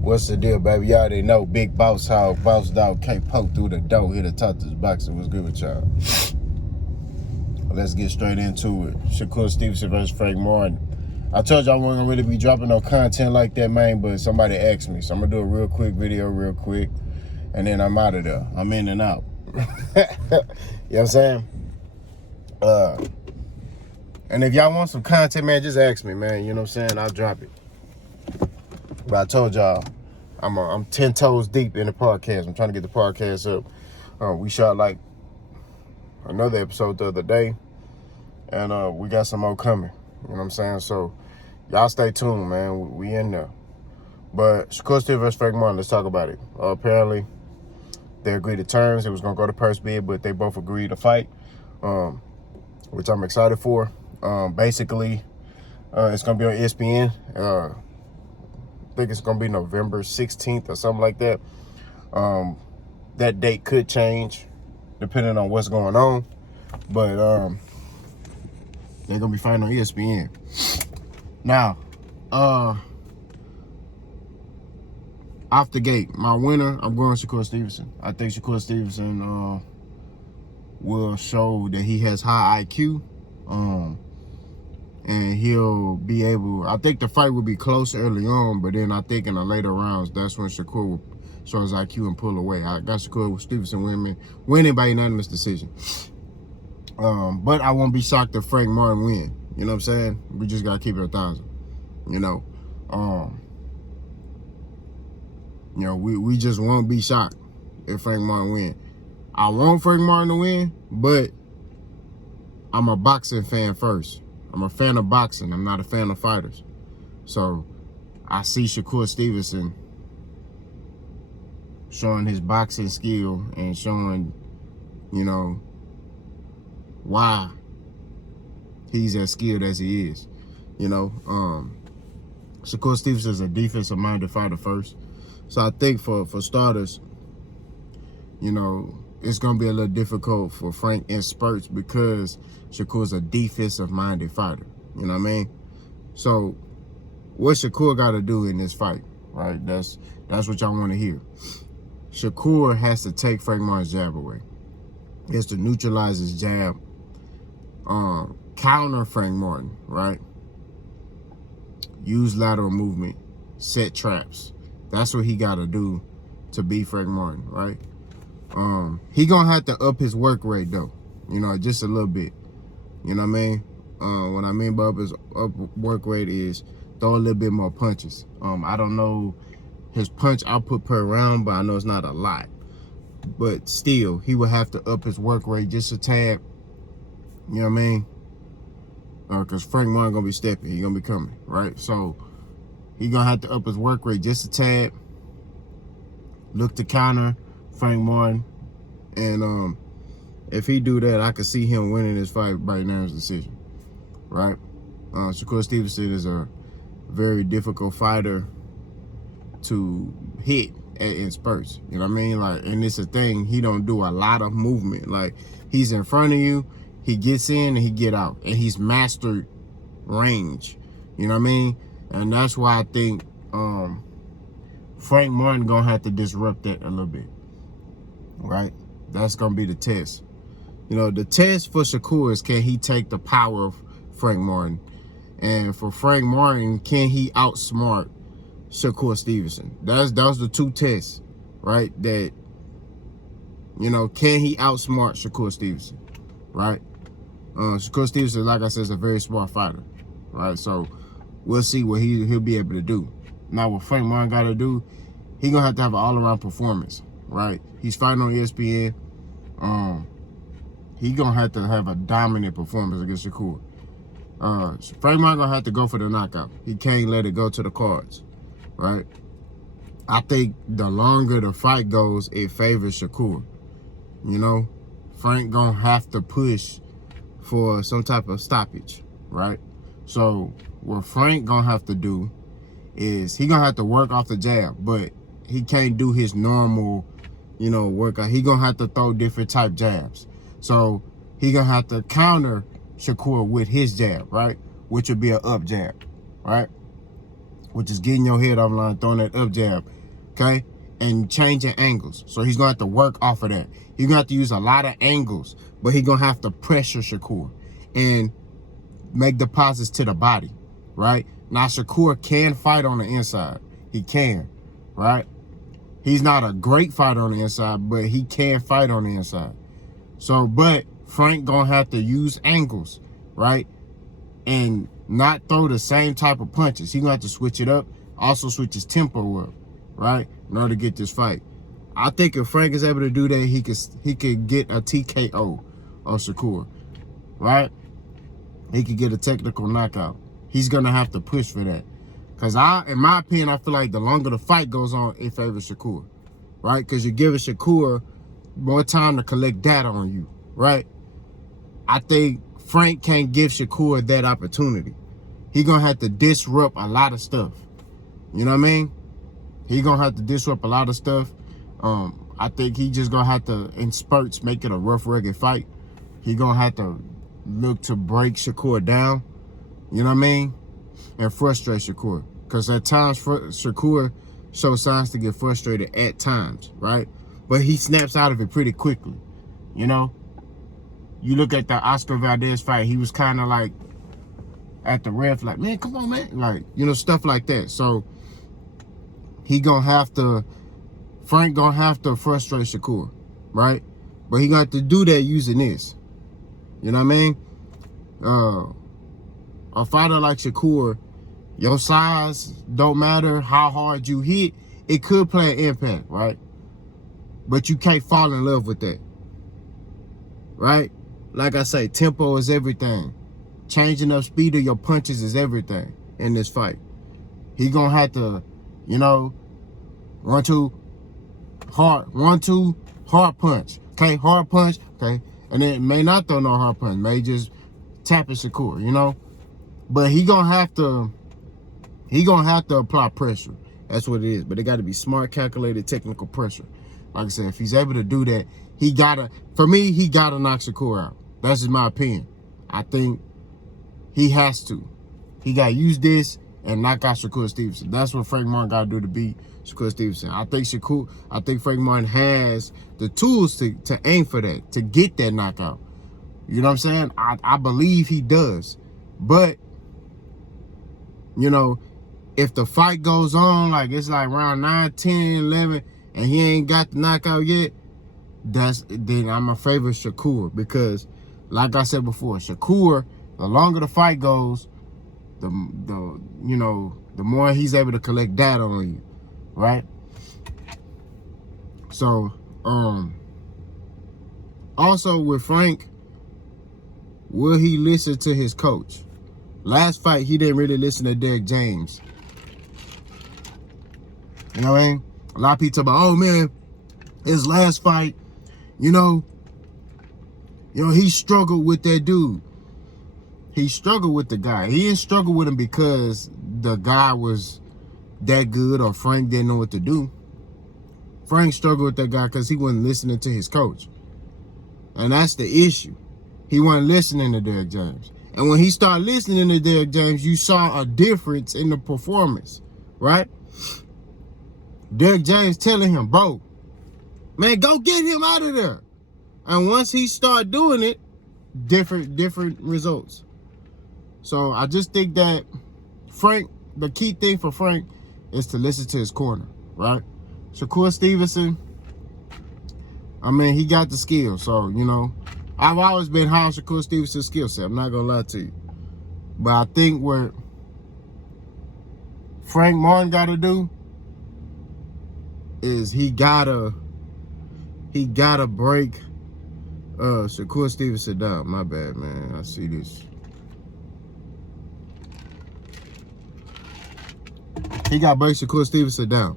What's the deal, baby? Y'all already know Big Boss Hog, Boss Dog can't poke through the door. Here to talk to this boxer. What's good with y'all? Let's get straight into it. Shakur Stevenson versus Frank Martin. I told y'all I wasn't gonna really be dropping no content like that, man, but somebody asked me. So I'm gonna do a real quick video, real quick, and then I'm out of there. I'm in and out. You know what I'm saying? And if y'all want some content, man, just ask me, man. You know what I'm saying? I'll drop it. But I told y'all, I'm 10 toes deep in the podcast. I'm trying to get the podcast up. We shot like another episode the other day, and we got some more coming. You know what I'm saying? So y'all stay tuned, man. We in there. But Shakur Stevenson versus Frank Martin, let's talk about it. Apparently, they agreed to terms. It was going to go to purse bid, but they both agreed to fight, which I'm excited for. Basically, it's going to be on ESPN. I think it's going to be November 16th or something like that. That date could change depending on what's going on. But they're going to be fighting on ESPN. Now, off the gate, my winner, I'm going Shakur Stevenson. I think Shakur Stevenson will show that he has high IQ. And he'll be able, I think the fight will be close early on, but then I think in the later rounds, that's when Shakur will show his IQ and pull away. I got Shakur Stevenson winning by unanimous decision. But I won't be shocked if Frank Martin win. You know what I'm saying? We just got to keep it 1,000. We just won't be shocked if Frank Martin win. I want Frank Martin to win, but I'm a boxing fan first. I'm a fan of boxing. I'm not a fan of fighters. So I see Shakur Stevenson showing his boxing skill and showing, why he's as skilled as he is. Shakur Stevenson is a defensive-minded fighter first. So I think for starters, it's going to be a little difficult for Frank in spurts because Shakur's a defensive-minded fighter. You know what I mean? So what Shakur got to do in this fight, right? That's what y'all want to hear. Shakur has to take Frank Martin's jab away. He has to neutralize his jab, counter Frank Martin, right? Use lateral movement, set traps. That's what he got to do to beat Frank Martin, right? He gonna have to up his work rate though, just a little bit. You know what I mean? What I mean by up work rate is throw a little bit more punches. I don't know his punch output per round, but I know it's not a lot. But still, he will have to up his work rate just a tad. You know what I mean? Because Frank Martin gonna be stepping, he gonna be coming, right? So he gonna have to up his work rate just a tad. Look to counter Frank Martin, and if he do that, I could see him winning this fight by unanimous decision, right? Shakur Stevenson is a very difficult fighter to hit in spurts. You know what I mean? Like, and it's a thing, he don't do a lot of movement. Like, he's in front of you, he gets in and he get out, and he's mastered range. You know what I mean? And that's why I think Frank Martin gonna have to disrupt that a little bit. Right? That's going to be the test. The test for Shakur is, can he take the power of Frank Martin? And for Frank Martin, can he outsmart Shakur Stevenson? Those the two tests, right? That, can he outsmart Shakur Stevenson? Right? Shakur Stevenson, like I said, is a very smart fighter. Right? So we'll see what he'll be able to do. Now, what Frank Martin got to do, he's going to have an all-around performance. Right? He's fighting on ESPN. He gonna have to have a dominant performance against Shakur. Frank Martin gonna have to go for the knockout. He can't let it go to the cards. Right? I think the longer the fight goes, it favors Shakur. Frank gonna have to push for some type of stoppage. Right? So what Frank gonna have to do is he gonna have to work off the jab, but he can't do his normal workout. He gonna have to throw different type jabs. So he gonna have to counter Shakur with his jab, right? Which would be an up jab, right? which is getting your head off line, throwing that up jab, okay? And changing angles. So he's going to have to work off of that. He's going to have to use a lot of angles, but he's going to have to pressure Shakur and make deposits to the body, right? Now, Shakur can fight on the inside. He can, right? He's not a great fighter on the inside, but he can fight on the inside. So, but Frank going to have to use angles, right? And not throw the same type of punches. He's going to have to switch it up, also switch his tempo up, right? In order to get this fight. I think if Frank is able to do that, he could get a TKO of Shakur, right? He could get a technical knockout. He's going to have to push for that. Because in my opinion, I feel like the longer the fight goes on, it favors Shakur, right? Because you're giving Shakur more time to collect data on you, right? I think Frank can't give Shakur that opportunity. He's going to have to disrupt a lot of stuff. You know what I mean? He's going to have to disrupt a lot of stuff. I think he just going to have to, in spurts, make it a rough, rugged fight. He's going to have to look to break Shakur down. You know what I mean? And frustrate Shakur. Because at times, Shakur shows signs to get frustrated at times, right? But he snaps out of it pretty quickly, you know? You look at the Oscar Valdez fight, he was kind of like at the ref, like, man, come on, man. Like, you know, stuff like that. So he gonna have to, Frank gonna have to frustrate Shakur, right? But he got to do that using this. You know what I mean? A fighter like Shakur, your size don't matter how hard you hit. It could play an impact, right? But you can't fall in love with that, right? Like I say, tempo is everything. Changing up speed of your punches is everything in this fight. He gonna have to, you know, 1-2, hard punch. Okay, hard punch, okay? And then may not throw no hard punch, may just tap at Shakur, you know? But he gonna have to apply pressure. That's what it is. But it gotta be smart, calculated, technical pressure. Like I said, if he's able to do that, he gotta knock Shakur out. That's just my opinion. I think he has to. He gotta use this and knock out Shakur Stevenson. That's what Frank Martin gotta do to beat Shakur Stevenson. I think Frank Martin has the tools to aim for that, to get that knockout. You know what I'm saying? I believe he does. But, you know, if the fight goes on, like it's like round 9, 10, 11, and he ain't got the knockout yet, then I'm a favorite Shakur. Because, like I said before, Shakur, the longer the fight goes, the more he's able to collect data on you, right? So, also with Frank, will he listen to his coach? Last fight, he didn't really listen to Derek James. You know what I mean? A lot of people talk about, oh man, his last fight, you know, he struggled with that dude. He struggled with the guy. He didn't struggle with him because the guy was that good or Frank didn't know what to do. Frank struggled with that guy because he wasn't listening to his coach. And that's the issue. He wasn't listening to Derek James. And when he started listening to Derek James, you saw a difference in the performance, right? Derek James telling him, bro, man, go get him out of there. And once he started doing it, different results. So I just think that Frank, the key thing for Frank is to listen to his corner, right? Shakur Stevenson, I mean, he got the skill. So, you know, I've always been high on Shakur Stevenson's skill set. I'm not going to lie to you. But I think what Frank Martin got to do is he gotta break Shakur Stevenson down. My bad, man. I see this. He got to break Shakur Stevenson down.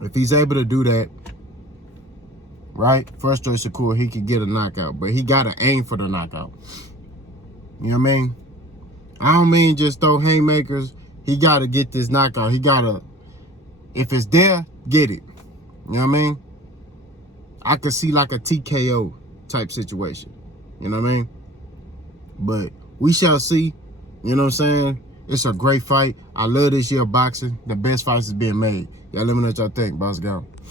If he's able to do that, right, frustrate Shakur, he can get a knockout. But he got to aim for the knockout. You know what I mean? I don't mean just throw haymakers. He got to get this knockout. He got to, if it's there, get it. You know what I mean? I could see like a TKO type situation. You know what I mean? But we shall see. You know what I'm saying? It's a great fight. I love this year boxing. The best fights is being made. Y'all let me know what y'all think. Boss go.